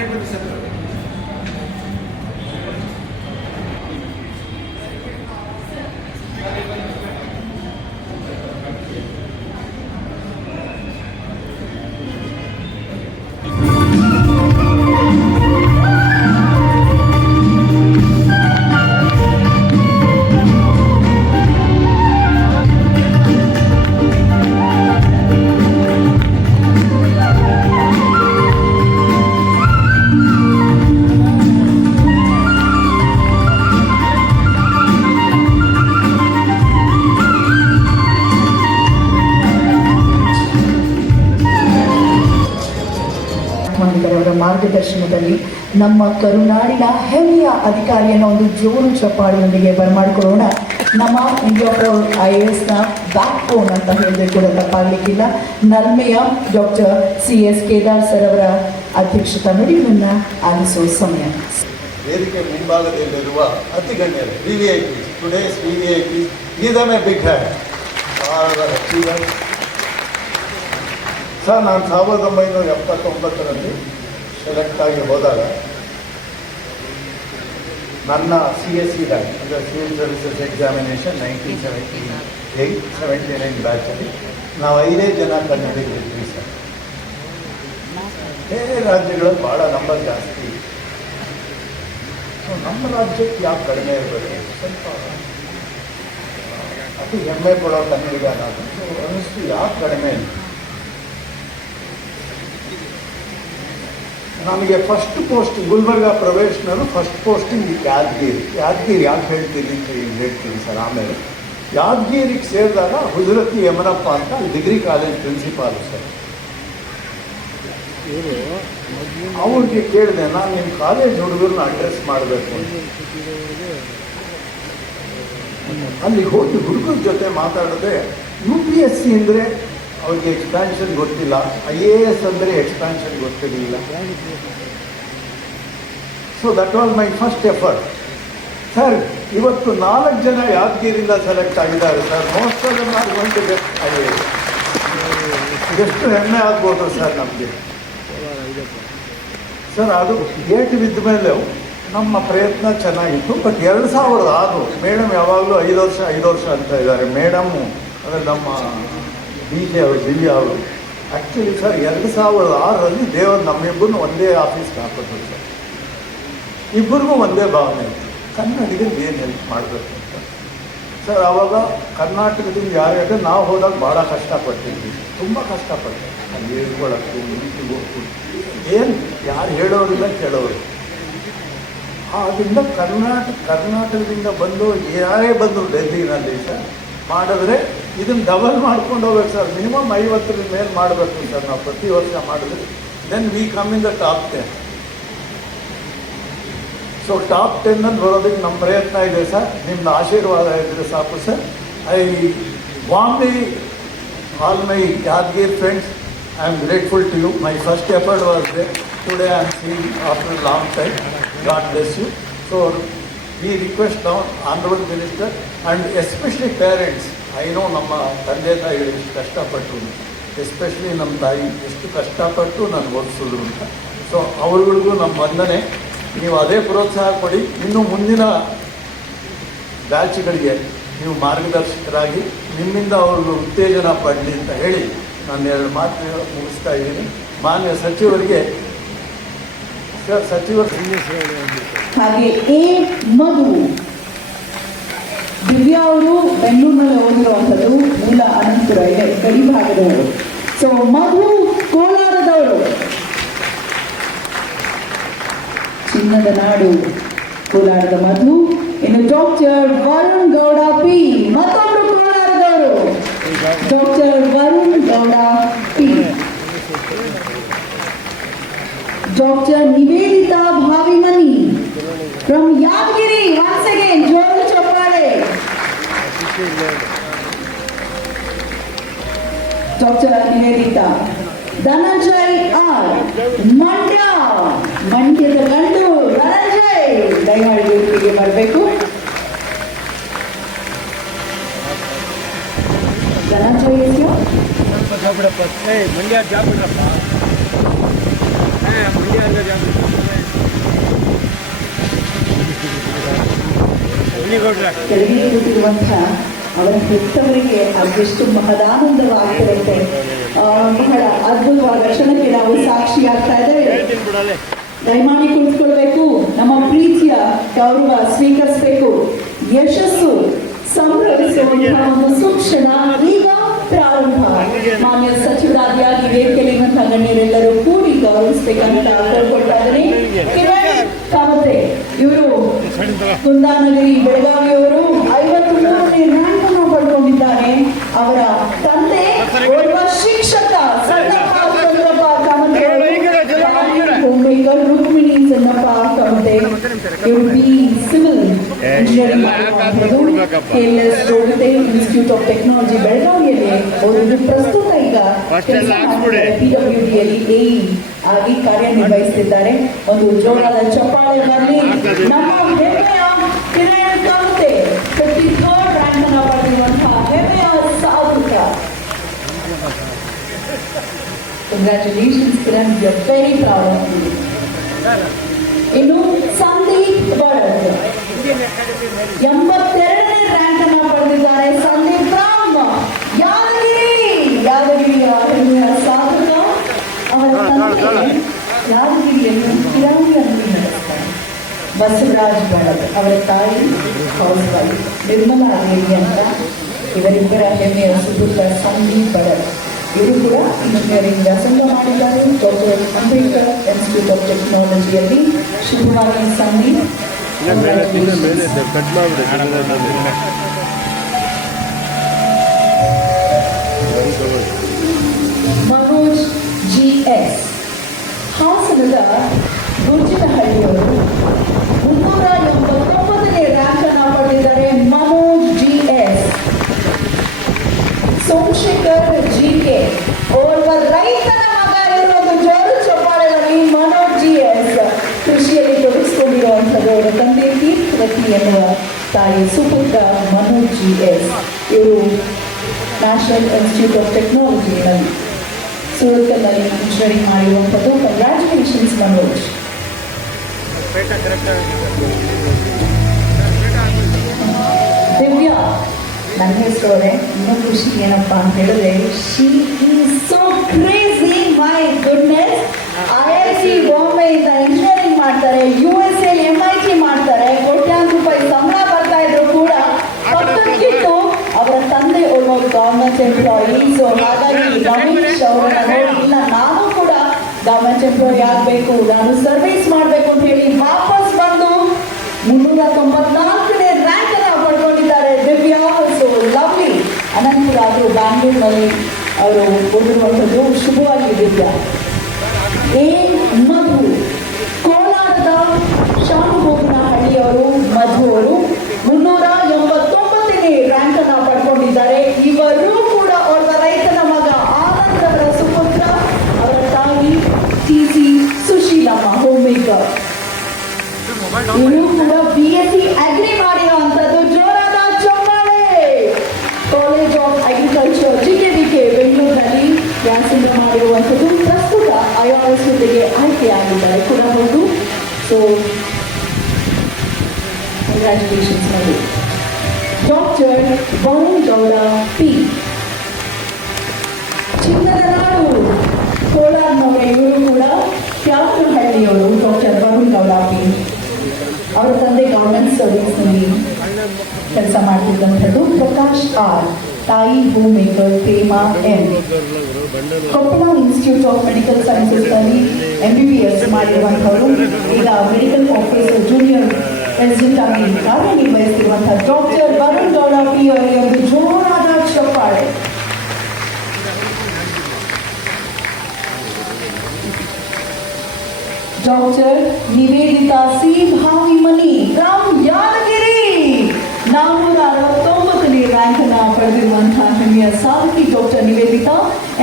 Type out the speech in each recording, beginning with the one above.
Side ಬನ್ನಿ sir. ಅವರ ಮಾರ್ಗದರ್ಶನದಲ್ಲಿ ನಮ್ಮ ಕರುನಾಡಿನ ಹೆಮ್ಮೆಯ ಅಧಿಕಾರಿಯನ್ನು ಒಂದು ಜೋರು ಚಪ್ಪಾಳಿಯೊಂದಿಗೆ ಬರಮಾಡಿಕೊಳ್ಳೋಣ. ನಮ್ಮ ಇಂಡಿಯಾ ಪ್ರೌಡ್ IASನ ಬ್ಯಾಕ್ ಬೋನ್ ಅಂತ ಹೇಳಿದ್ರೆ ಕೂಡ ತಪ್ಪಾಗಲಿಕ್ಕಿಲ್ಲ. ನಲ್ಮೆಯ ಡಾಕ್ಟರ್ CS ಕೇದಾರ್ ಸರ್ ಅವರ ಅಧ್ಯಕ್ಷತಾ ನುಡಿಯನ್ನು ಆಲಿಸುವ ಸಮಯ. ವೇದಿಕೆ ಮುಂಭಾಗದಲ್ಲಿರುವ ಅತಿ ಗಣ್ಯರು VVIP, today's VVIP, give them a big hand. Sir, ನಾನು 1979ರಲ್ಲಿ ಸೆಲೆಕ್ಟ್ ಆಗಿ ಹೋದಾಗ ನನ್ನ CSE ರ್ಯಾಂಕ್ ಅಂದರೆ ಸಿವಿಲ್ ಸರ್ವಿಸಸ್ ಎಕ್ಸಾಮಿನೇಷನ್ 1978-79 ಬ್ಯಾಚಲ್ಲಿ ನಾವು 5 ಜನ ಕನ್ನಡಿಗರಿದ್ವಿ ಸರ್. ಬೇರೆ ರಾಜ್ಯಗಳಲ್ಲಿ ಭಾಳ ನಂಬರ್ ಜಾಸ್ತಿ. ಸೊ ನಮ್ಮ ರಾಜ್ಯಕ್ಕೆ ಯಾಕೆ ಕಡಿಮೆ ಇರಬೇಕು? ಸ್ವಲ್ಪ ಅತಿ ಹೆಮ್ಮೆ ಪಡೋ ಕನ್ನಡಿಗ ನಾನು ಅನ್ನಿಸ್ತು, ಯಾಕೆ ಕಡಿಮೆ ಇಲ್ಲ. ನಮಗೆ first post Gulbarga probationer, first posting Yadgir ಯಾಕೆ ಹೇಳ್ತೀನಿ ಅಂತ ಹೇಳ್ತೀನಿ ಸರ್. ಆಮೇಲೆ ಯಾದಗಿರಿಗೆ ಸೇರಿದಾಗ ಹುಜರತಿ ಯಮನಪ್ಪ ಅಂತ ಡಿಗ್ರಿ ಕಾಲೇಜ್ ಪ್ರಿನ್ಸಿಪಾಲು ಸರ್. ಅವ್ರಿಗೆ ಕೇಳಿದೆ, ನಾನು ನಿಮ್ಮ ಕಾಲೇಜ್ ಹುಡುಗರನ್ನ ಅಡ್ರೆಸ್ ಮಾಡಬೇಕು ಅಂತ. ಅಲ್ಲಿ ಹೋಗಿ ಹುಡುಗರ ಜೊತೆ ಮಾತಾಡಿದೆ. UPSC ಅಂದರೆ ಅವ್ರಿಗೆ ಎಕ್ಸ್ಪ್ಯಾನ್ಷನ್ ಗೊತ್ತಿಲ್ಲ, IAS ಅಂದರೆ ಎಕ್ಸ್ಪ್ಯಾನ್ಷನ್ ಗೊತ್ತಿರಲಿಲ್ಲ. So that was my first effort. Sir, ಇವತ್ತು 4 ಜನ ಯಾದಗಿರಿಯಿಂದ ಸೆಲೆಕ್ಟ್ ಆಗಿದ್ದಾರೆ sir. Most of them are going to get IAS. ಎಷ್ಟು ಹೆಮ್ಮೆ ಆಗ್ಬೋದು ಸರ್ ನಮಗೆ. ಸರ್, ಅದು ಗೇಟ್ ಬಿದ್ದ ಮೇಲೆ ನಮ್ಮ ಪ್ರಯತ್ನ ಚೆನ್ನಾಗಿತ್ತು. ಬಟ್ 2006 ಮೇಡಮ್ ಯಾವಾಗಲೂ 5 ವರ್ಷ ಅಂತ ಇದ್ದಾರೆ. ಮೇಡಮ್ಮು ಅಂದರೆ ನಮ್ಮ DJ ಅವರು, ದಿವ್ಯ ಅವರು. ಆ್ಯಕ್ಚುಲಿ ಸರ್ 2006ರಲ್ಲಿ ದೇವರು ನಮ್ಮಿಬ್ಬರನ್ನು ಒಂದೇ ಆಫೀಸ್ಗೆ ಹಾಕಿದ್ರು ಸರ್. ಇಬ್ಬರಿಗೂ ಒಂದೇ ಭಾವನೆ ಇತ್ತು, ಕನ್ನಡಿಗರಿಗೆ ಏನು ಹೆಲ್ಪ್ ಮಾಡಬೇಕು ಅಂತ. ಸರ್, ಆವಾಗ ಕರ್ನಾಟಕದಿಂದ ಯಾರ್ಯಾರು ನಾವು ಹೋದಾಗ ಭಾಳ ಕಷ್ಟಪಟ್ಟಿದ್ವಿ, ತುಂಬ ಕಷ್ಟಪಟ್ಟೆ. ಅಲ್ಲಿ ಹೇಳ್ಕೊಳಕ್ಕೆ ನೀತಿಗೆ ಹೋಗ್ಬಿಟ್ಟು ಏನು ಯಾರು ಹೇಳೋರಿಲ್ಲ ಕೇಳೋರು. ಆದ್ದರಿಂದ ಕರ್ನಾಟಕದಿಂದ ಬಂದು ಯಾರೇ ಬಂದು ಡೆಲ್ಲಿನಲ್ಲಿ ಸರ್ ಮಾಡಿದ್ರೆ ಇದನ್ನು ಡಬಲ್ ಮಾಡ್ಕೊಂಡು ಹೋಗ್ಬೇಕು ಸರ್. ಮಿನಿಮಮ್ 50ರ ಮೇಲೆ ಮಾಡಬೇಕು ಸರ್ ನಾವು ಪ್ರತಿ ವರ್ಷ ಮಾಡಿದ್ರೆ. Then we come in the top 10. So top 10ನಲ್ಲಿ ಬರೋದಕ್ಕೆ ನಮ್ಮ ಪ್ರಯತ್ನ ಇದೆ ಸರ್. ನಿಮ್ಮದು ಆಶೀರ್ವಾದ ಇದ್ದರೆ ಸಾಕು sir. I warmly all my Yadgir friends, I am grateful to you. My first effort was they. Today I am seeing after long time. God bless you. So we request now Honorable Minister and especially parents. I know ನಮ್ಮ ತಂದೆ ತಾಯಿಗಳು ಎಷ್ಟು ಕಷ್ಟಪಟ್ಟರು, especially ನಮ್ಮ ತಾಯಿ ಎಷ್ಟು ಕಷ್ಟಪಟ್ಟು ನಾನು ಓದಿಸಿದ್ರು ಅಂತ. ಸೊ ಅವರುಗಳಿಗೂ ನಮ್ಮ ವಂದನೆ. ನೀವು ಅದೇ ಪ್ರೋತ್ಸಾಹ ಕೊಡಿ. ಇನ್ನು ಮುಂದಿನ ಬ್ಯಾಚ್ಗಳಿಗೆ ನೀವು ಮಾರ್ಗದರ್ಶಕರಾಗಿ ನಿಮ್ಮಿಂದ ಅವ್ರಿಗೆ ಉತ್ತೇಜನ ಪಡಲಿ ಅಂತ ಹೇಳಿ ನಾನು 2 ಮಾತು ಮುಗಿಸ್ತಾ ಇದ್ದೀನಿ. ಮಾನ್ಯ ಸಚಿವರಿಗೆ ಹಾಗೆ ಎ ಮಧು ದಿವ್ಯಾ ಅವರು ಬೆಂಗಳೂರಿನಲ್ಲಿ ಓದಿರುವಂಥದ್ದು, ಮೂಲ ಅನಂತಪುರ ಇದೆ ಗಡಿ ಭಾಗದವರು. ಸೊ ಮಧು ಕೋಲಾರದವರು, ಚಿನ್ನದ ನಾಡು ಕೋಲಾರದ ಮಧು. ಇನ್ನು ಡಾಕ್ಟರ್ ವರುಣ್ ಗೌಡ P, ಮತ್ತೊಬ್ಬರು ಕೋಲಾರದವರು, doctor Varun Gowda P. Dr. Nivedita Bhavimani from Yadgiri. Once again, Joel Chapade. Dr. Nivedita. Dhananjay R. Mandyada Gandu. Dhananjay. ದಯಮಾಡಿ ವೇದಿಕೆಗೆ ಬರಬೇಕು. ಧನಂಜಯ ಮಂಡ್ಯ ಜಾಬಿಡ್ರಪ್ಪ. ಮಂಡ್ಯ ಕೆಳಗೆ ಕೂತಿರುವಂತಹ ಅವರ ಹೆತ್ತವರಿಗೆ ಅದೆಷ್ಟು ಮಹದಾನಂದವಾಗ್ತಿರುತ್ತೆ. ಬಹಳ ಅದ್ಭುತವಾದ ಕ್ಷಣಕ್ಕೆ ನಾವು ಸಾಕ್ಷಿಯಾಗ್ತಾ ಇದ್ದೇವೆ. ದಯಮಾಡಿ ಕುಳಿತುಕೊಳ್ಬೇಕು. ನಮ್ಮ ಪ್ರೀತಿಯ ಗೌರವ ಸ್ವೀಕರಿಸಬೇಕು. ಯಶಸ್ಸು ಸಂಭವಿಸುವಂತಹ ಒಂದು ಸುಕ್ಷಣ ಈಗ ಪ್ರಾರಂಭ. ಮಾನ್ಯ ಸಚಿವರಾದಿಯಾಗಿ ವೇದಿಕೆಯಲ್ಲಿರುವಂತಹ ಗಣ್ಯರೆಲ್ಲರೂ ಕೂಡಿ ಗೌರವಿಸಬೇಕಂತ ಕೇಳ್ಕೊಳ್ತಾ ಇದ್ದೀನಿ. ಕಿರಣ್ ಕಾಮತೆ ಇವರು ಕುಂದಾನಗರಿ ಬೆಳಗಾವಿಯವರು 53ನೇ ರ್ಯಾಂಕ್ ಅನ್ನು ಪಡ್ಕೊಂಡಿದ್ದಾರೆ. ಅವರ ತಂದೆ ಓರ್ವ ಶಿಕ್ಷಕ ಸಣ್ಣಪ್ಪ ಚಂದ್ರಪ್ಪ ಕಾಮತೆ, ಹೋಮ್ ಮೇಕರ್ ರುಕ್ಮಿಣಿ ಚಂದ್ರಪ್ಪ ಕಾಮತೆ. ಇವರು ಬಿ ಸಿವಿಲ್ ಇಂಜಿನಿಯರಿಂಗ್ ಮಾಡಿರುವಂಥದ್ದು KLS ರೋಗತೆ ಇನ್ಸ್ಟಿಟ್ಯೂಟ್ ಆಫ್ ಟೆಕ್ನಾಲಜಿ ಬೆಳಗಾವಿಯಲ್ಲಿ ಅವರು ಪ್ರಸ್ತುತ ಈಗ PWD ಯಲ್ಲಿ AE ಆಗಿ ಕಾರ್ಯನಿರ್ವಹಿಸುತ್ತಿದ್ದಾರೆ. ಒಂದು ಜೋರಾದ ಚಪ್ಪಾಳೆ ಬರಲಿ. ನಮ್ಮ ಹೆಮ್ಮೆಯ ಕಿರಣ್ ಕಾಮತೆ 53rd ರ್ಯಾಂಕ್ ಅನ್ನು ಪಡೆದಿರುವಂತಹ ಹೆಮ್ಮೆಯ ಸಾಧಕ. Congratulations Kiran, we are very proud of you. ಇನ್ನು ಸಂದೀಪ್ ಬಡದ್ 82ನೇ ರ್ಯಾಂಕ್ ಅನ್ನು ಪಡೆದಿದ್ದಾರೆ. ಸಂದೀಪ್ ರಾಮ್ ಯಾದಗಿರಿಯ ಹೆಮ್ಮೆಯ ಸಾಧಕ. ಅವರ ತಂದೆ ಯಾದಗಿರಿಯಲ್ಲಿ ಕಿರಾಣಿ ಅಂಗಡಿ ನಡೆಸ್ತಾರೆ. ಬಸವರಾಜ್ ಬಡದ್ ಅವರ ತಾಯಿ ಹೌಸ್ ವೈಫ್ ನಿರ್ಮಲಾ ದೇವಿ ಅಂತ. ಇವರಿಬ್ಬರ ಹೆಮ್ಮೆಯ ಸುಪುತ್ರ ಸಂದೀಪ್ ಬಡದ್. ಇವರು ಕೂಡ ಇಂಜಿನಿಯರಿಂಗ್ ವ್ಯಾಸಂಗ ಮಾಡಿದ್ದಾರೆ. ಡಾಕ್ಟರ್ ಅಂಬೇಡ್ಕರ್ ಇನ್ಸ್ಟಿಟ್ಯೂಟ್ ಆಫ್ ಟೆಕ್ನಾಲಜಿಯಲ್ಲಿ. ಶುಭವಾಗಿ ಸಂದೀಪ್. ಮನೋಜ್ GS ಹಾಸನದ ಗುರ್ಜಿನಹಳ್ಳಿಯವರು 389ನೇ ರ್ಯಾಂಕ್ ಅನ್ನು ಪಡೆದಿದ್ದಾರೆ. ಮನೋಜ್ GS. ಸೋಮಶೇಖರ್ GK ಓರ್ವ ರೈತನ ಮಗ ಇರುವುದು ಜೋರು ಚಪ್ಪಾಳೆಯಲ್ಲಿ. ಮನೋಜ್ GS ಕೃಷಿಯಲ್ಲಿ ತೊಡಗಿಸಿಕೊಂಡಿರುವಂಥದ್ದು. ಅವರ ತಂದೆ ತೀರ್ಥವತಿ ಎನ್ನುವ ತಾಯಿ ಸುಪುತ್ರ ಮನೋಜ್ GS. ಇವರು ನ್ಯಾಷನಲ್ ಇನ್ಸ್ಟಿಟ್ಯೂಟ್ ಆಫ್ ಟೆಕ್ನಾಲಜಿನಲ್ಲಿ ಸೂರತ್ನಲ್ಲಿ ಇಂಜಿನಿಯರಿಂಗ್ ಮಾಡಿರುವಂಥದ್ದು. ಕಂಗ್ರ್ಯಾಚುಲೇಷನ್ಸ್ ಮನೋಜ್. ದಿವ್ಯಾ ನನ್ನ ಹೆಸರು ಅವರೇ. ಇನ್ನೂ ಖುಷಿ ಏನಪ್ಪ ಅಂತ ಹೇಳಿದ್ರೆ, she is so crazy. My goodness. IIT ಬಾಂಬೆಯಿಂದ ಇಂಜಿನಿಯರಿಂಗ್ ಮಾಡ್ತಾರೆ. USA MIT ಮಾಡ್ತಾರೆ. ಕೋಟ್ಯಾಂತರ ರೂಪಾಯಿ ಸಂಬಳ ಬರ್ತಾ ಇದ್ರು ಕೂಡ ಪಕ್ಕಕ್ಕಿಟ್ಟು ಅವರ ತಂದೆ ಓರ್ವ ಗವರ್ಮೆಂಟ್ ಎಂಪ್ಲಾಯಿ. ಸೊ ಹಾಗಾಗಿ ರಮೇಶ್ ಅವರನ್ನ ನೋಡಿ ಇಲ್ಲ ನಾನು ಕೂಡ ಗವರ್ಮೆಂಟ್ ಎಂಪ್ಲಾಯಿ ಆಗಬೇಕು, ನಾನು ಸರ್ವಿಸ್ ಮಾಡಬೇಕು ಅಂತ ಹೇಳಿ ವಾಪಸ್ ಬಂದು 394ನೇ ರ್ಯಾಂಕ್ ಅನ್ನು ಪಡ್ಕೊಂಡಿದ್ದಾರೆ. Divya so lovely. ಅನಂತಪುರ ಅದು ಬ್ಯಾಂಗ್ಳೂರಿನಲ್ಲಿ ಅವರು ಓದಿರುವಂಥದ್ದು. ಶುಭವಾಗಿ ದಿವ್ಯಾ. ಮಧು ಕೋಲಾರದ ಶಾನುಭೋಗನಹಳ್ಳಿಯವರು. ಮಧು ಅವರು 389ನೇ ರ್ಯಾಂಕ್ ಅನ್ನು ಪಡ್ಕೊಂಡಿದ್ದಾರೆ. ಇವರು ಕೂಡ ಅವರ ರೈತನ ಮಗ ಆನಂದ್ ಅವರ ಸುಪುತ್ರ. ಅವರ ತಾಯಿ TC ಸುಶೀಲಮ್ಮ ಹೋಮ್ ಮೇಕರ್. ಇವರು ಕೂಡ BSc ಅಗ್ರಿ ಮಾಡಿರುವಂಥದ್ದು. ಜೋರಾದ ಚಪ್ಪಾಳೆ. ಕಾಲೇಜ್ ಆಫ್ ಅಗ್ರಿಕಲ್ಚರ್ GKVK ಬೆಂಗಳೂರಿನಲ್ಲಿ ವ್ಯಾಸಂಗ ಮಾಡಿರುವಂಥದ್ದು. ಪ್ರಸ್ತುತ IRS ಹುದ್ದೆಗೆ ಆಯ್ಕೆಯಾಗಿದ್ದಾರೆ ಕೂಡ ಹೌದು. ಸೊ ಕಂಗ್ರ್ಯಾಚುಲೇಷನ್ಸ್ ಮಾಡಿ. ಡಾಕ್ಟರ್ ವರುಣ್ ಗೌಡ P ಚಿನ್ನದ ನಾಡು ಕೋಲಾರ್ನವರ. ಇವರು ಕೂಡ ಕ್ಯಾಪ್ಟನಹಳ್ಳಿಯವರು. ಡಾಕ್ಟರ್ ವರುಣ್ ಗೌಡ P ಅವರ ತಂದೆ ಗವರ್ಮೆಂಟ್ ಸರ್ವಿಸ್ನಲ್ಲಿ ಕೆಲಸ ಮಾಡ್ತಿದ್ದಂಥದ್ದು. ಪ್ರಕಾಶ್ R ತಾಯಿ home maker Prema M. Koppal institute of medical ಸೈನ್ಸಸ್ನಲ್ಲಿ MBBS ಮಾಡಿರುವಂಥವರು. ಈಗ ಮೆಡಿಕಲ್ ಆಫೀಸರ್ ಜೂನಿಯರ್ ಪ್ರೆಸಿಡೆಂಟ್ ಆಗಿ ಕಾರ್ಯನಿರ್ವಹಿಸಿರುವಂತಹ ಡಾಕ್ಟರ್ ವರುಣ್ ಗೌಡ P ಅವರಿಗೆ ಒಂದು ಜೋರಾದ ಚಪ್ಪಾಳೆ. Doctor Nivedita C Bhavimani from Yadgir 469ನೇ ರ್ಯಾಂಕ್ ಅನ್ನು ಪಡೆದಿರುವಂತಹ ಹೆಮ್ಮೆಯ ಸಾಧಕಿ ಡಾಕ್ಟರ್ ನಿವೇದಿತಾ.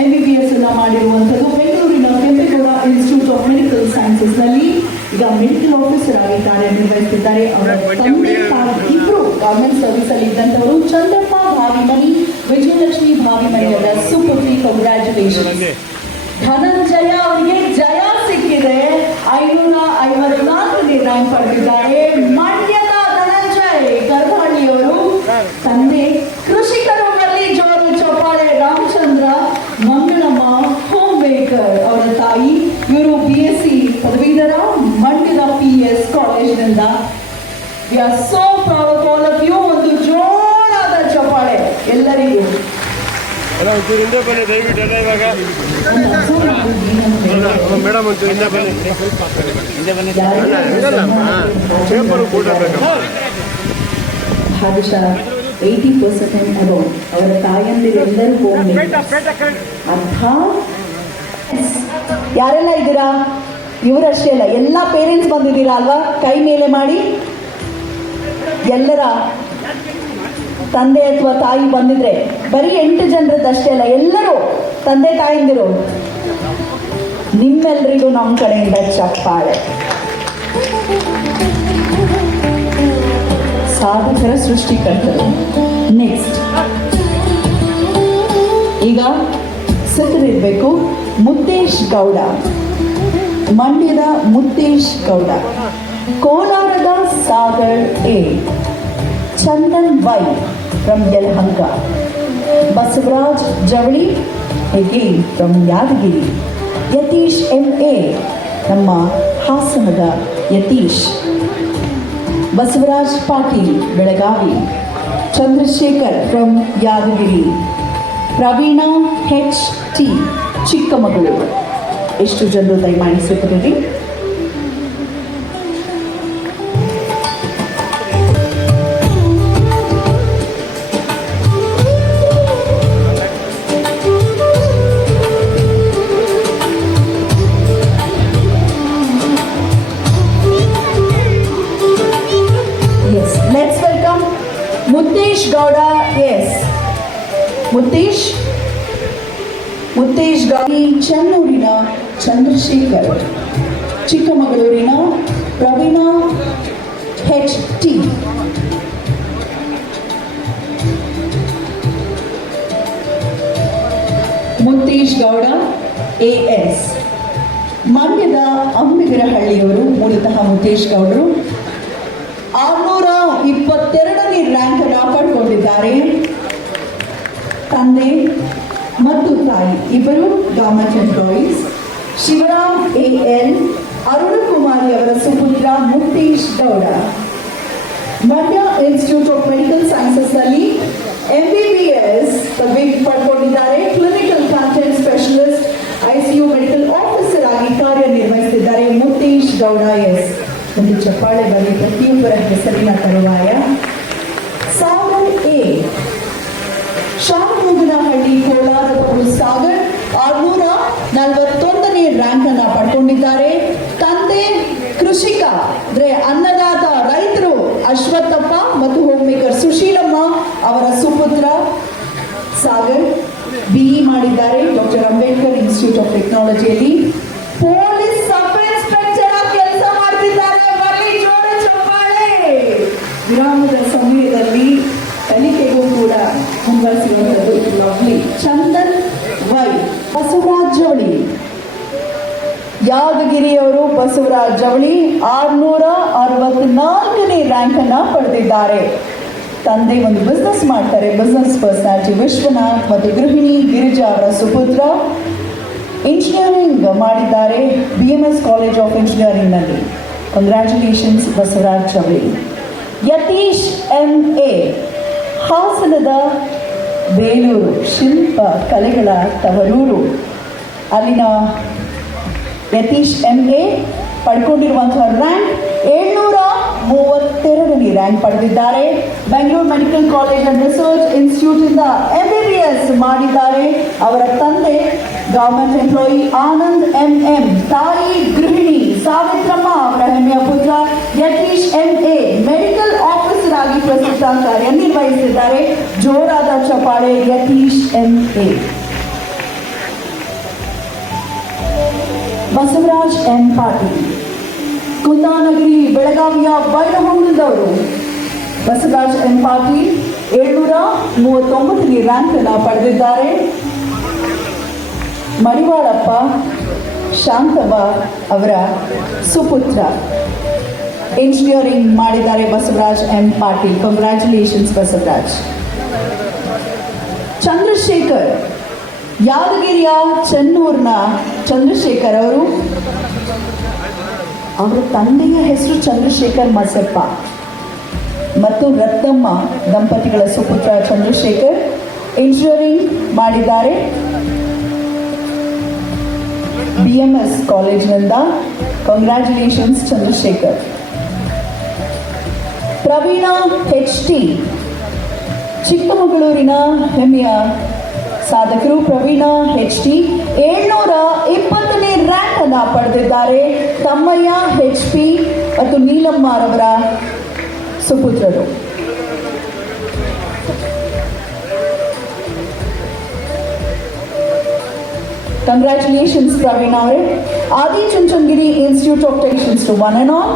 MBBS ಅನ್ನು ಮಾಡಿರುವಂಥದ್ದು. ಬೆಂಗಳೂರಿನ ಕೆಂಪೇಗೌಡ ಇನ್ಸ್ಟಿಟ್ಯೂಟ್ ಆಫ್ ಮೆಡಿಕಲ್ ಸೈನ್ಸಸ್ನಲ್ಲಿ ಈಗ ಮೆಡಿಕಲ್ ಆಫೀಸರ್ ಆಗಿ ಕಾರ್ಯನಿರ್ವಹಿಸುತ್ತಿದ್ದಾರೆ. ಅವರ ತಂದೆ ತಾಯಿ ಇಬ್ಬರು ಗವರ್ಮೆಂಟ್ ಸರ್ವಿಸ್ ಅಲ್ಲಿ ಇದ್ದಂಥವರು. ಚಂದ್ರಪ್ಪ ಭಾವಿಮನಿ ವಿಜಯಲಕ್ಷ್ಮಿ ಭಾವಿಮನಿ ಅವರ ಸುಪುತ್ರಿ. ಕಂಗ್ರ್ಯಾಚುಲೇಷನ್. ಧನಂಜಯ ಅವರಿಗೆ ಜಯ ಸಿಕ್ಕಿದೆ. ಎಷ್ಟಿದೆ? 554ನೇ ರ್ಯಾಂಕ್ ಪಡೆದಿದ್ದಾರೆ. ಮಂಡ್ಯದ ಧನಂಜಯ್ ಗರ್ಭಹಳ್ಳಿಯವರು. ತಂದೆ ಕೃಷಿಕರಲ್ಲಿ ಜೋರು ಚಪ್ಪಾಳೆ. ರಾಮಚಂದ್ರ ಮಂಗಳಮ್ಮ ಹೋಮ್ ಮೇಕರ್ ಅವರ ತಾಯಿ. ಇವರು BSc ಪದವೀಧರ ಮಂಡ್ಯದ PS ಕಾಲೇಜಿನಿಂದ. We are so proud of all of you. ಒಂದು ಜೋರಾದ ಚಪ್ಪಾಳೆ ಎಲ್ಲರಿಗೂ. ಹಿಂದೆ ಬನ್ನಿ ದಯವಿಟ್ಟು ಎಲ್ಲ ಇವಾಗ ಮೇಡಮ್ ಒಂಚೂರು ಹಿಂದೆ ಬನ್ನಿ ಚೇಂಬರ್ ಕೂಡ ಭಾಗಶಃ 80% and above ಅವರ ತಾಯಂದಿರೆಲ್ಲರೂ ಹೋಮ್ ಅರ್ಥ. ಯಾರೆಲ್ಲ ಇದ್ದೀರಾ? ಇವರಷ್ಟೇ ಅಲ್ಲ, ಎಲ್ಲ ಪೇರೆಂಟ್ಸ್ ಬಂದಿದ್ದೀರಾ ಅಲ್ವಾ? ಕೈ ಮೇಲೆ ಮಾಡಿ. ಎಲ್ಲರ ತಂದೆ ಅಥವಾ ತಾಯಿ ಬಂದಿದ್ರೆ ಬರೀ 8 ಜನರದ್ದಷ್ಟೇ ಅಲ್ಲ, ಎಲ್ಲರೂ ತಂದೆ ತಾಯಿಂದಿರು. ನಿಮ್ಮೆಲ್ಲರಿಗೂ ನಮ್ಮ ಕಡೆಯಿಂದ ಚಪ್ಪಾಳೆ. ಸಾಧಕರ ಸೃಷ್ಟಿಕರ್ತರು. ನೆಕ್ಸ್ಟ್ ಈಗ ಸಿದ್ಧರಿರ್ಬೇಕು. ಮುತ್ತೇಶ್ ಗೌಡ, ಮಂಡ್ಯದ ಮುತ್ತೇಶ್ ಗೌಡ. ಕೋಲಾರದ Sagar A, Chandan Y from Yelahanka. Basavaraj Javali again from Yadagiri. Yathish MA, ನಮ್ಮ ಹಾಸನದ ಯತೀಶ್. ಬಸವರಾಜ್ ಪಾಟೀಲ್ ಬೆಳಗಾವಿ. ಚಂದ್ರಶೇಖರ್ ಫ್ರಮ್ ಯಾದಗಿರಿ. ಪ್ರವೀಣ HT ಚಿಕ್ಕಮಗಳೂರು. ಎಷ್ಟು ಜನರು ದಯಮಾಡಿ ಸಿದ್ಧರಿರಿ. Let's welcome Mutesh Gowda. Yes, Mutesh Gowda. ಚೆನ್ನೂರಿನ Chandrashekhar. ಚಿಕ್ಕಮಗಳೂರಿನ ಪ್ರವೀಣ HT. ಮುತ್ತೇಶ್ ಗೌಡ AS. ಮಂಡ್ಯದ ಅಂಬಿಗರಹಳ್ಳಿಯವರು. ಮೂಲತಃ ಮುತ್ತೇಶ್ ಗೌಡರು 622ನೇ ರ್ಯಾಂಕ್ ಅನ್ನು ಪಡ್ಕೊಂಡಿದ್ದಾರೆ. ತಂದೆ ಮತ್ತು ತಾಯಿ ಇಬ್ಬರು government employees. Shivaram AL, Arunakumari ಅವರ ಸುಪುತ್ರ Muthesh Gowda. Mandya institute of medical sciences ನಲ್ಲಿ MBBS ಪದವಿ ಪಡ್ಕೊಂಡಿದ್ದಾರೆ. Clinical content specialist, ICU medical officer ಆಗಿ ಕಾರ್ಯನಿರ್ವಹಿಸುತ್ತಿದ್ದಾರೆ ಮುತ್ತೇಶ್ ಗೌಡ ಎಸ್. ಒಂದು ಚಪ್ಪಾಳೆ ಬರಲಿ ಪ್ರತಿಯೊಬ್ಬರ ಹೆಸರಿನ ತರುವಾಯ. ಸಾಗರ್ A, ಶಾಮನೂಗನಹಳ್ಳಿ ಕೋಲಾರದವರು. ಸಾಗರ್ 641ನೇ ರ್ಯಾಂಕ್ ಅನ್ನ ಪಡ್ಕೊಂಡಿದ್ದಾರೆ. ತಂದೆ ಕೃಷಿಕ ಅಂದ್ರೆ ಅನ್ನದಾತ, ರೈತರು ಅಶ್ವತ್ಥಪ್ಪ ಮತ್ತು ಹೋಮ್ ಮೇಕರ್ ಸುಶೀಲಮ್ಮ ಅವರ ಸುಪುತ್ರ ಸಾಗರ್. BE ಮಾಡಿದ್ದಾರೆ ಡಾಕ್ಟರ್ ಅಂಬೇಡ್ಕರ್ ಇನ್ಸ್ಟಿಟ್ಯೂಟ್ ಆಫ್ ಟೆಕ್ನಾಲಜಿಯಲ್ಲಿ. ಪೊಲೀಸ್ ಸಬ್ ಇನ್ಸ್ಪೆಕ್ಟರ್ ಆಗಿ ಕೆಲಸ ಮಾಡ್ತಿದ್ದಾರೆ. ಬರಲಿ ಜೋರ ಚಪ್ಪಾಳೆ. ವಿರಾಮದ ಸಮಯದಲ್ಲಿ ಕಲಿಕೆಗೂ ಕೂಡ ಮುಂದುವರಿಸಿರುವಂಥದ್ದು ಲವ್ಲಿ. ಚಂದನ್ ವೈ. ಬಸವರಾಜ್ ಜವಳಿ ಯಾದಗಿರಿಯವರು. ಬಸವರಾಜ್ ಜವಳಿ 664ನೇ ರ್ಯಾಂಕ್ ಅನ್ನ ಪಡೆದಿದ್ದಾರೆ. ತಂದೆ ಒಂದು ಬಿಸ್ನೆಸ್ ಮಾಡ್ತಾರೆ, ಬಿಸ್ನೆಸ್ ಪರ್ಸನಾಲಿಟಿ. ವಿಶ್ವನಾಥ್ ಮತ್ತು ಗೃಹಿಣಿ ಗಿರಿಜಾ ಅವರ ಸುಪುತ್ರ. ಇಂಜಿನಿಯರಿಂಗ್ ಮಾಡಿದ್ದಾರೆ BMS ಕಾಲೇಜ್ ಆಫ್ ಇಂಜಿನಿಯರಿಂಗ್ ನಲ್ಲಿ. ಕಂಗ್ರ್ಯಾಚುಲೇಷನ್ಸ್ ಬಸವರಾಜ್ ಜವಳಿ. ಯತೀಶ್ MA, ಹಾಸನದ ಬೇಲೂರು ಶಿಲ್ಪ ಕಲೆಗಳ ತವರೂರು. ಅಲ್ಲಿನ ಯತೀಶ್ MA ಪಡ್ಕೊಂಡಿರುವಂತಹ ರ್ಯಾಂಕ್ 732ನೇ ರ್ಯಾಂಕ್ ಪಡೆದಿದ್ದಾರೆ. Bengaluru medical college and research institute ಇಂದ MBBS ಮಾಡಿದ್ದಾರೆ. ಅವರ ತಂದೆ ಗವರ್ಮೆಂಟ್ ಎಂಪ್ಲಾಯಿ ಆನಂದ್ MM. ತಾಯಿ ಗೃಹಿಣಿ ಸಾವಿತ್ರಮ್ಮ ಅವರ ಹೆಮ್ಮೆಯ ಪುತ್ರ ಯತೀಶ್ MA ಮೆಡಿಕಲ್ ಆಫೀಸರ್ ಆಗಿ ಪ್ರಸ್ತುತ ಕಾರ್ಯನಿರ್ವಹಿಸಿದ್ದಾರೆ. ಜೋರಾದ ಚಪ್ಪಾಳೆ ಯತೀಶ್ MA. ಬಸವರಾಜ್ M ಪಾಟೀಲ್, ಕುಂದಾನಗರಿ ಬೆಳಗಾವಿಯ ಬೈಲಹೊಂಗಲದವರು. ಬಸವರಾಜ್ M ಪಾಟೀಲ್ 739ನೇ ರ್ಯಾಂಕ್ ಅನ್ನು ಪಡೆದಿದ್ದಾರೆ. ಮಡಿವಾಳಪ್ಪ ಶಾಂತಬಾ ಅವರ ಸುಪುತ್ರ. ಇಂಜಿನಿಯರಿಂಗ್ ಮಾಡಿದ್ದಾರೆ ಬಸವರಾಜ್ ಎಂ ಪಾಟೀಲ್. ಕಂಗ್ರ್ಯಾಚುಲೇಷನ್ಸ್ ಬಸವರಾಜ್. ಚಂದ್ರಶೇಖರ್, ಯಾದಗಿರಿಯ ಚೆನ್ನೂರಿನ ಚಂದ್ರಶೇಖರ್ ಅವರು, ಅವರ ತಂದೆಯ ಹೆಸರು ಚಂದ್ರಶೇಖರ್ ಮಸಪ್ಪ ಮತ್ತು ರತ್ನಮ್ಮ ದಂಪತಿಗಳ ಸುಪುತ್ರ ಚಂದ್ರಶೇಖರ್ ಇಂಜಿನಿಯರಿಂಗ್ ಮಾಡಿದ್ದಾರೆ BMS ಕಾಲೇಜಿನಿಂದ. ಕಂಗ್ರ್ಯಾಚುಲೇಷನ್ಸ್ ಚಂದ್ರಶೇಖರ್. ಪ್ರವೀಣ HT, ಚಿಕ್ಕಮಗಳೂರಿನ ಹೆಮ್ಮೆಯ ಸಾಧಕರು ಪ್ರವೀಣ HT 720ನೇ ರ್ಯಾಂಕ್ ಅನ್ನು ಪಡೆದಿದ್ದಾರೆ. ತಮ್ಮಯ್ಯ HP ಮತ್ತು ನೀಲಮ್ಮರವರ ಸುಪುತ್ರರು. ಕಂಗ್ರ್ಯಾಚುಲೇಷನ್ಸ್ ಪ್ರವೀಣ ಅವರೇ. Adi Chunchanagiri institute of technicians to one and all.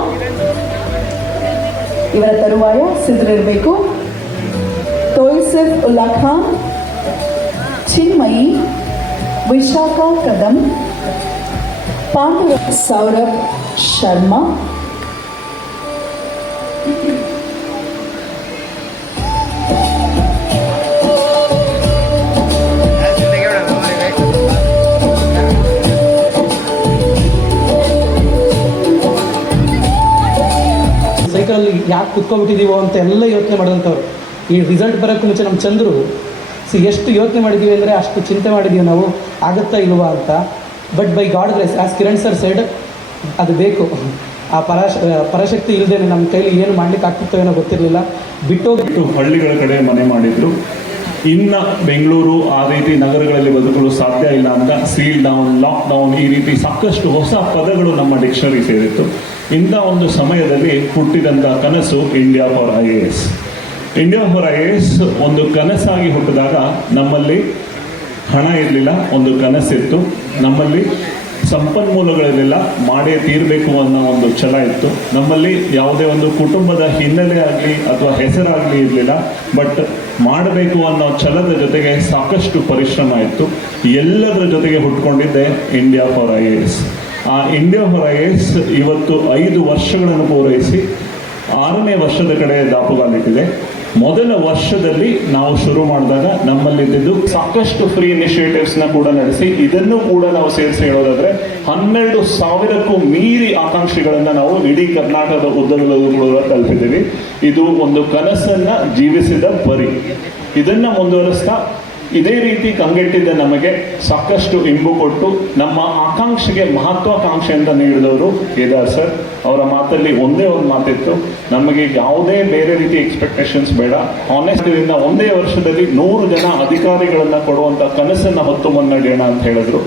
ಇವರ ತರುವಾಯ ಸಿದ್ಧರಿರಬೇಕು. ತೋಯ್ಸಿಫ್ ಉಲ್ಲಾ ಖಾನ್, ಚಿನ್ಮಯಿ, ವಿಶಾಖ ಕದಂ, ಪಾಂಡುರಂಗ, ಸೌರಭ್ ಶರ್ಮಾ, ಸೈಕಲಲ್ಲಿ ಯಾಕೆ ಕುತ್ಕೊಂಡ್ಬಿಟ್ಟಿದ್ದೀವೋ ಅಂತ ಎಲ್ಲ ಯೋಚನೆ ಮಾಡಿದಂಥವ್ರು. ಈ ರಿಸಲ್ಟ್ ಬರೋಕ್ಕೂ ಮುಂಚೆ ನಮ್ಮ ಚಂದ್ರು ಎಷ್ಟು ಯೋಚನೆ ಮಾಡಿದ್ದೀವಿ ಅಂದರೆ ಅಷ್ಟು ಚಿಂತೆ ಮಾಡಿದ್ದೀವಿ ನಾವು ಆಗುತ್ತಾ ಇಲ್ವಾ ಅಂತ. But by god grace, as Kiran sir side, ಅದು ಬೇಕು. ಆ ಪರಶಕ್ತಿ ಇಲ್ಲದೆ ನಮ್ಮ ಕೈಲಿ ಏನು ಮಾಡ್ಲಿಕ್ಕೆ ಆಗ್ತಿತ್ತೋ ಏನೋ ಗೊತ್ತಿರಲಿಲ್ಲ. ಬಿಟ್ಟೋಗ್ಬಿಟ್ಟು ಹಳ್ಳಿಗಳ ಕಡೆ ಮನೆ ಮಾಡಿದ್ರು. ಇನ್ನು ಬೆಂಗಳೂರು ಆ ರೀತಿ ನಗರಗಳಲ್ಲಿ ಬದುಕಲು ಸಾಧ್ಯ ಇಲ್ಲ ಅಂತ ಸೀಲ್ ಡೌನ್, ಲಾಕ್ ಡೌನ್, ಈ ರೀತಿ ಸಾಕಷ್ಟು ಹೊಸ ಪದಗಳು ನಮ್ಮ ಡಿಕ್ಷನರಿ ಸೇರಿತ್ತು. ಇಂಥ ಒಂದು ಸಮಯದಲ್ಲಿ ಹುಟ್ಟಿದಂಥ ಕನಸು India for IAS. India for IAS ಒಂದು ಕನಸಾಗಿ ಹುಟ್ಟಿದಾಗ ನಮ್ಮಲ್ಲಿ ಹಣ ಇರಲಿಲ್ಲ, ಒಂದು ಕನಸಿತ್ತು. ನಮ್ಮಲ್ಲಿ ಸಂಪನ್ಮೂಲಗಳಿರಲಿಲ್ಲ, ಮಾಡೇ ತೀರಬೇಕು ಅನ್ನೋ ಒಂದು ಛಲ ಇತ್ತು. ನಮ್ಮಲ್ಲಿ ಯಾವುದೇ ಒಂದು ಕುಟುಂಬದ ಹಿನ್ನೆಲೆ ಆಗಲಿ ಅಥವಾ ಹೆಸರಾಗಲಿ ಇರಲಿಲ್ಲ, ಬಟ್ ಮಾಡಬೇಕು ಅನ್ನೋ ಛಲದ ಜೊತೆಗೆ ಸಾಕಷ್ಟು ಪರಿಶ್ರಮ ಇತ್ತು. ಎಲ್ಲದರ ಜೊತೆಗೆ ಹುಟ್ಕೊಂಡಿದ್ದೆ ಇಂಡಿಯಾ ಫಾರ್ IAS. ಆ ಇಂಡಿಯಾ ಫಾರ್ IAS ಇವತ್ತು 5 ವರ್ಷಗಳನ್ನು ಪೂರೈಸಿ 6ನೇ ವರ್ಷದ ಕಡೆ ದಾಪುಗಾಲಿಟ್ಟಿದೆ. ಮೊದಲ ವರ್ಷದಲ್ಲಿ ನಾವು ಶುರು ಮಾಡಿದಾಗ ನಮ್ಮಲ್ಲಿದ್ದು ಸಾಕಷ್ಟು ಫ್ರೀ ಇನಿಷಿಯೇಟಿವ್ಸ್ನ ಕೂಡ ನಡೆಸಿ, ಇದನ್ನು ಕೂಡ ನಾವು ಸೇರಿಸಿ ಹೇಳೋದಾದ್ರೆ 12,000ಕ್ಕೂ ಮೀರಿ ಆಕಾಂಕ್ಷಿಗಳನ್ನು ನಾವು ಇಡೀ ಕರ್ನಾಟಕದ ಉದ್ದಗಲಲ್ಲೂ ಕೂಡ ತಲುಪಿದ್ದೀವಿ. ಇದು ಒಂದು ಕನಸನ್ನ ಜೀವಿಸಿದ ಪರಿ. ಇದನ್ನ ಮುಂದುವರಿಸ್ತಾ ಇದೇ ರೀತಿ ಕಂಗೆಟ್ಟಿದ್ದ ನಮಗೆ ಸಾಕಷ್ಟು ಇಂಬು ಕೊಟ್ಟು ನಮ್ಮ ಆಕಾಂಕ್ಷೆಗೆ ಮಹತ್ವಾಕಾಂಕ್ಷೆ ಅಂತ ನೀಡಿದವರು ಕೇದಾರ್ ಸರ್. ಅವರ ಮಾತಲ್ಲಿ ಒಂದೇ ಒಂದು ಮಾತಿತ್ತು, ನಮಗೆ ಯಾವುದೇ ಬೇರೆ ರೀತಿ ಎಕ್ಸ್ಪೆಕ್ಟೇಷನ್ಸ್ ಬೇಡ, ಆನೆಸ್ಟಿಂದ ಒಂದೇ ವರ್ಷದಲ್ಲಿ 100 ಜನ ಅಧಿಕಾರಿಗಳನ್ನ ಕೊಡುವಂತ ಕನಸನ್ನ ಹೊತ್ತು ಮುನ್ನಡೆಯೋಣ ಅಂತ ಹೇಳಿದ್ರು.